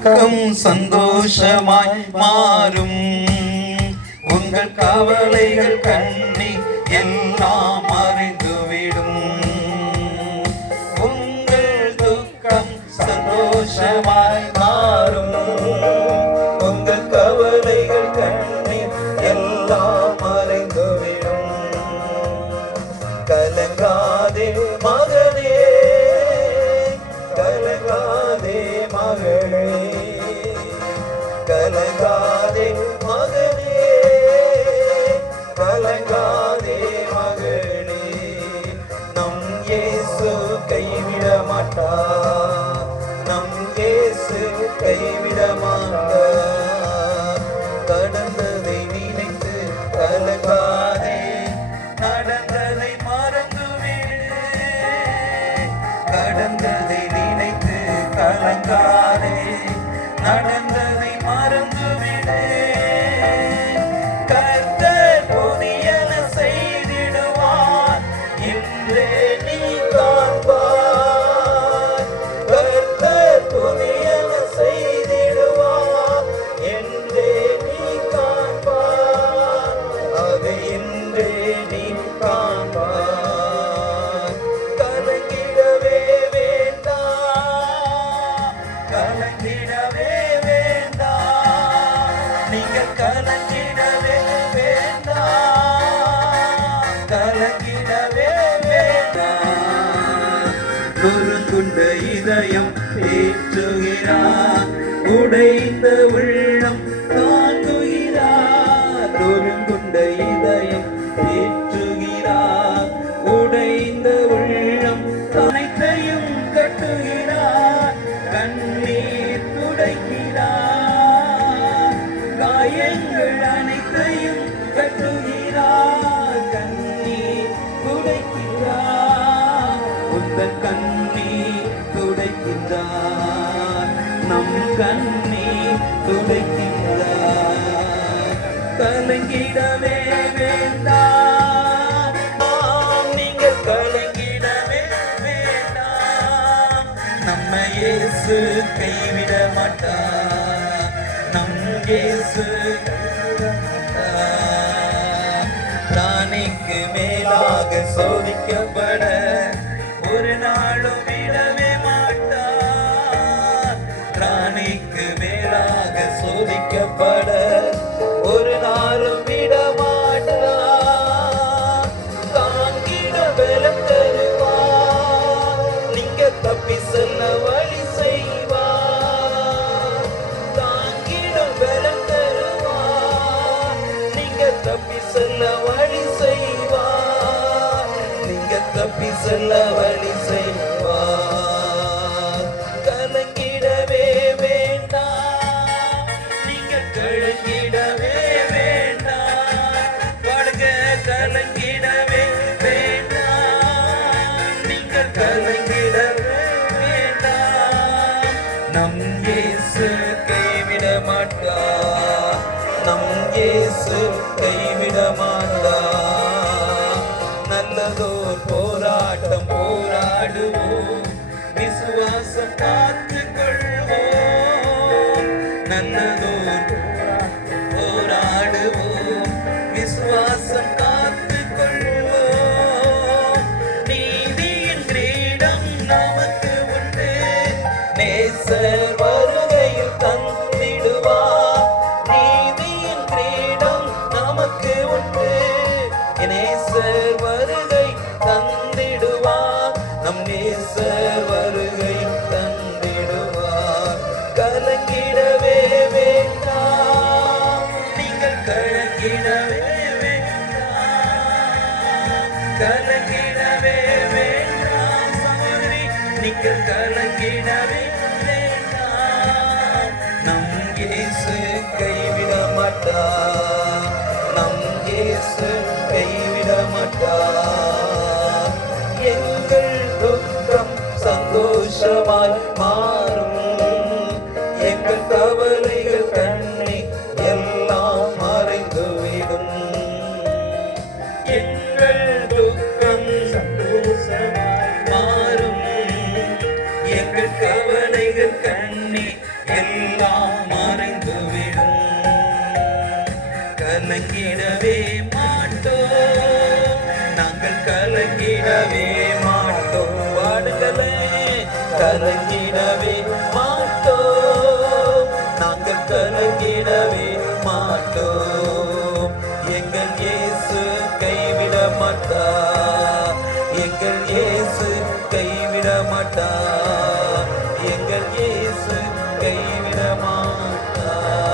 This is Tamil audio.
துக்கம் சந்தோஷமாய் மாறும். உங்கள் கவலைகள் கண்ணீர் எல்லாம் மறைந்துவிடும். உங்கள் துக்கம் சந்தோஷமாய் மாறும். உங்கள் கவலைகள் கண்ணீர் எல்லாம் மறைந்துவிடும். கலங்காதே மகனே, கலங்காதே மகளே, கலங்காதே மகனே, கலங்காதே மகளே. நம் இயேசு கைவிட மாட்டார், நம் இயேசு கைவிட மாட்டார். கடந்ததை நினைத்து கலங்காதே, நடந்ததை மறந்துவிடு. கடந்ததை நினைத்து கலங்காதே, நடந்ததை மறந்துவிடு. கர்த்தர் புதியன செய்திடுவார், இன்றே நீ காண்பாய். கர்த்தர் புதியன செய்திடுவார், என்றே நீ காண்பாய். அதை இன்றே நீ காண்பாய். கலங்கிடவே வேண்டாம், கலங்கிடவே வேண்டாம், நீங்கள் கலங்கிடவே வேண்டாம், கலங்கிடவே வேண்டாம். நொறுங்குண்ட இதயம் தேற்றுகிறார், உடைந்த உள்ளம் தாங்குகிறார். நொறுங்குண்ட இதயம் தேற்றுகிறார், உடைந்த உள்ளம் அனைத்தையும் கட்டுகிறார். கண்ணீர் துடைக்கிறார், காயங்கள் அனைத்தையும் கட்டுகிறார். கண்ணீர் துடைக்கிறார், உந்தன் கண்ணீர் துடைக்கிறார், நம் கண்ணீர் துடைக்கிறார். கலங்கிடவே வேண்டாம், நீங்கள் கலங்கிடவே வேண்டாம். நம்ம இயேசு கைவிட மாட்டார், நம் இயேசு கைவிட மாட்டார். ராணிக்கு மேலாக சோதிக்கப்பட ஒரு நாளும் விடவே மாட்டார். ராணிக்கு மேலாக சோதிக்கப்பட ஒரு நாளும் விட மாட்டார். தாங்கிட பலம் தருவார், நீங்க தப்பி செல்ல வழி செய்வார். தாங்கிட பலம் தருவார், நீங்க தப்பி செல்ல வழி செய்வார். நீங்க தப்பி செல்ல வழி செய்வார். கலங்கிடவே வேண்டாம், நீங்க கலங்கிடவே வேண்டாம். பாடுங்க, கலங்கிடவே வேண்டாம், நீங்க கலங்கிடவே வேண்டாம். நம் இயேசு கைவிட மாட்டார், நம் இயேசு கைவிட மாட்டார். நல்லதோர் போராட்டம் போராடுவோம், விசுவாசம் காத்துக் கொள்வோம். நல்லதோர் போராடுவோம், விசுவாசம் காத்துக் கொள்வோம். நீதியின் கிரீடம் நமக்கு உண்டு, நேசர் வருகையில் தந்திடுவார். நீதியின் கிரீடம் நமக்கு உண்டு, நேசர் வருகை தந்திடுவார். நம் நேசர் வருகை தந்திடுவார். கலங்கிடவே வேண்டாம், நீங்கள் கலங்கிடவே வேண்டாம், கலங்கிடவே வேண்டாம். சகோதரி, நீங்கள் கலங்கிடவே வேண்டாம். நம் இயேசு கைவிட மாட்டார், நம் இயேசு கைவிட மாட்டார். எங்கள் துக்கம் சந்தோஷமாய் மாறும், எங்கள் கவலைகள் கண்ணீர் எல்லாம் மறைந்துவிடும். எங்கள் துக்கம் சந்தோஷமாய் மாறும், எங்கள் கவலைகள் கண்ணீர் எல்லாம் மறைந்துவிடும். கலங்கிடவே மாட்டோம், நாங்கள் கலங்கிடவே மாட்டோம். பாடுங்களே, கலங்கிடவே மாட்டோம், நாங்கள் கலங்கிடவே மாட்டோம். எங்கள் இயேசு கைவிட மாட்டார், எங்கள் இயேசு கைவிட மாட்டார், எங்கள் இயேசு கைவிட மாட்டார்.